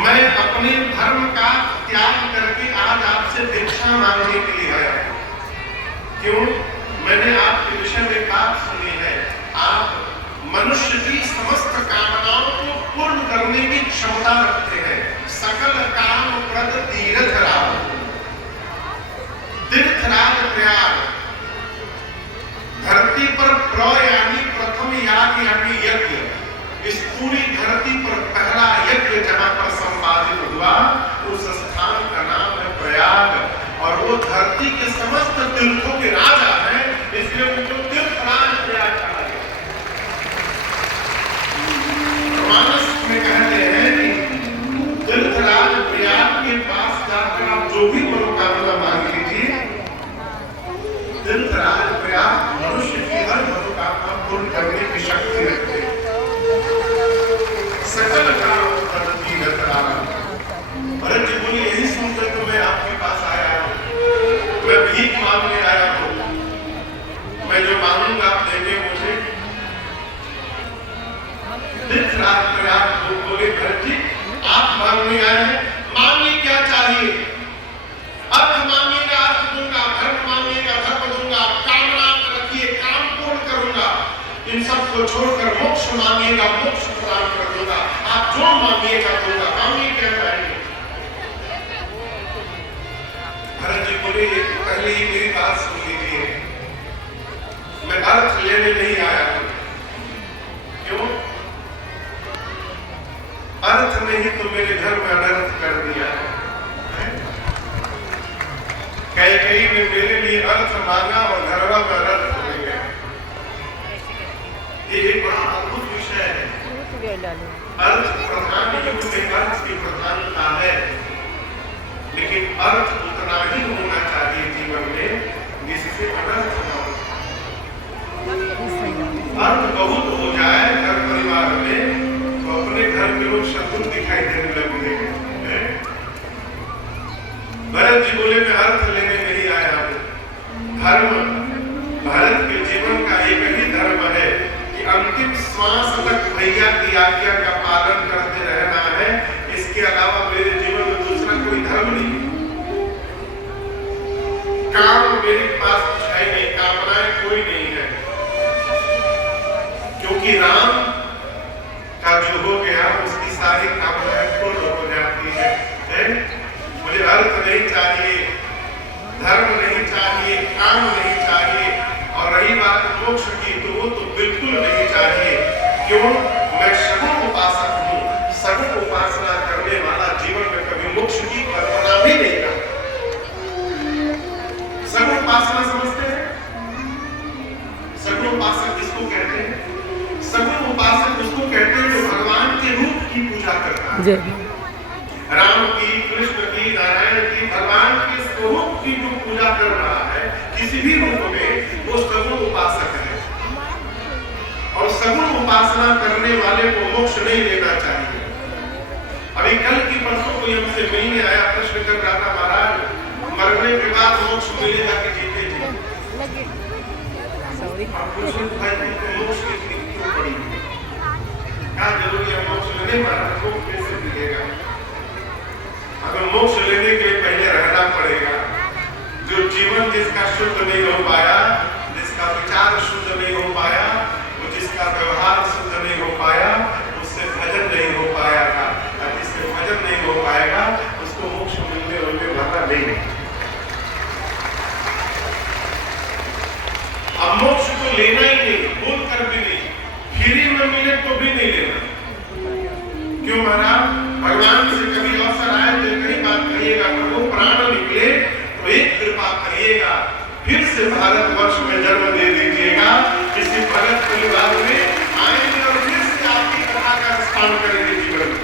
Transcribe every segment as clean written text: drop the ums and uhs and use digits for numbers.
मैं अपने धर्म का त्याग करके आज आपसे भिक्षा मांगने के लिए आया हूं। क्यों? मैंने आपके विषय में बात सुनी है, आप मनुष्य की समस्त कामनाओं को पूर्ण करने की क्षमता रखते हैं। सकल काम प्रद तीर्थराज, तीर्थराज प्रयाग, धरती पर यानी प्रथम याग यानी यज्ञ, इस पूरी धरती पर पहला यज्ञ जहां पर संपादित हुआ उस स्थान का नाम है प्रयाग, और वो धरती के समस्त तीर्थों के राजा हैं, इसलिए उनको तीर्थराज प्रयाग कहा गया। मानस में कहते हैं कि तीर्थराज प्रयाग के पास जाकर आप जो भी मनोकामना मांग लीजिए, तीर्थराज प्रयाग मनुष्य की हर मनोकामना पूर्ण करने की शक्ति रखते हैं। सकल काम प्रद तीर्थराज। भरत जी बोले यही सुनकर तो मैं आपके पास आया हूं, मैं भीख मांगने आया हूं, मैं जो मांगूंगा आप देंगे मुझे। तीर्थराज प्रयाग बोले भरत जी आप मांगने आए हैं, मांगिए क्या चाहिए? अर्थ मांगेगा अर्थ दूंगा, धर्म मांगेगा धर्म दूंगा, कामना रखिए काम पूर्ण करूंगा, इन सबको छोड़कर मोक्ष मांगेगा मोक्ष प्रदान कर दूंगा, आप जो मांगिएगा दूंगा, मांगिए क्या चाहिए? भरत जी बोले पहले ही मेरी बात सुन लीजिए, मैं अर्थ लेने नहीं आया हूं। क्यों? अर्थ ने ही तो मेरे घर में अनर्थ कर दिया है। कई ने मेरे लिए अर्थ मांगा और घरवा में अनर्थ हो गया। ये एक बड़ा अद्भुत विषय है। अर्थ प्रधान युग में अर्थ की प्रधानता है, लेकिन अर्थ उतना ही होना चाहिए जीवन में जिससे अनर्थ न हो। अर्थ बहुत हो जाए घर परिवार में तो अपने घर के लोग शत्रु दिखाई देने लगते हैं। भरत जी बोले मैं अर्थ लेने नहीं आया हूं। धर्म, भारत के जीवन का एक ही धर्म है कि अंतिम श्वास तक भैया की आज्ञा का पालन करते रहना है, इसके अलावा मेरे जीवन में दूसरा कोई धर्म नहीं। काम मेरे पास कुछ है नहीं, कामनाएं कोई नहीं है, क्योंकि राम का जो हो गया उसकी सारी कामनाएं पूर्ण हो जाती है। मुझे अर्थ नहीं चाहिए, धर्म नहीं चाहिए, काम नहीं चाहिए, और रही बात मोक्ष की तो वो तो बिल्कुल नहीं चाहिए। क्यों? मैं सगुण उपासक हूं, सगुण उपासना करने वाला जीवन में कभी मोक्ष की कल्पना भी नहीं करता। सगुण उपासना समझते हैं? सगुण उपासक किसको कहते हैं? सगुण उपासक उसको कहते हैं जो भगवान के रूप की पूजा करता है। राम की, कृष्ण की, नारायण की, भगवान के स्वरूप की जो पूजा कर रहा है किसी भी रूप में, वो सगुण उपासक है। और सगुण उपासना करने वाले को मोक्ष नहीं लेना चाहिए। अभी कल की परसों कोई हमसे मिलने आया, प्रश्न कर रहा था महाराज मरने के बाद मोक्ष मिलेगा कि जीते जी? भाई मोक्ष की क्यों पड़ी? क्या जरूरी है मोक्ष लेने? महाराज मोक्ष कैसे मिलेगा? अगर मोक्ष लेने के लिए पहले रहना पड़ेगा। जो जीवन जिसका शुद्ध नहीं हो पाया, जिसका विचार शुद्ध नहीं हो पाया, वो जिसका व्यवहार शुद्ध नहीं हो पाया, उससे भजन नहीं हो पाएगा, और जिससे भजन नहीं हो पाएगा उसको मोक्ष मिलने वाला नहीं। अब मोक्ष तो लेना ही नहीं, बोल कर भी नहीं, फ्री में मिले तो भी नहीं लेना। क्यों महाराज? भगवान से कभी अवसर आए तो कई बात कहिएगा, प्रभु प्राण निकले तो एक कृपा करिएगा, फिर से भारतवर्ष में जन्म दे दीजिएगा, किसी भगत परिवार में आएंगे और फिर से आपकी कथा का स्थान करेंगे जीवन में।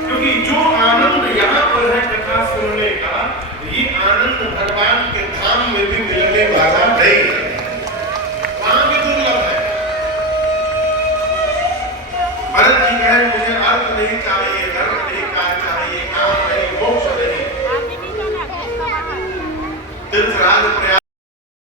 क्योंकि जो आनंद यहाँ पर है कथा सुनने का, ये आनंद भगवान के धाम में भी मिलने वाला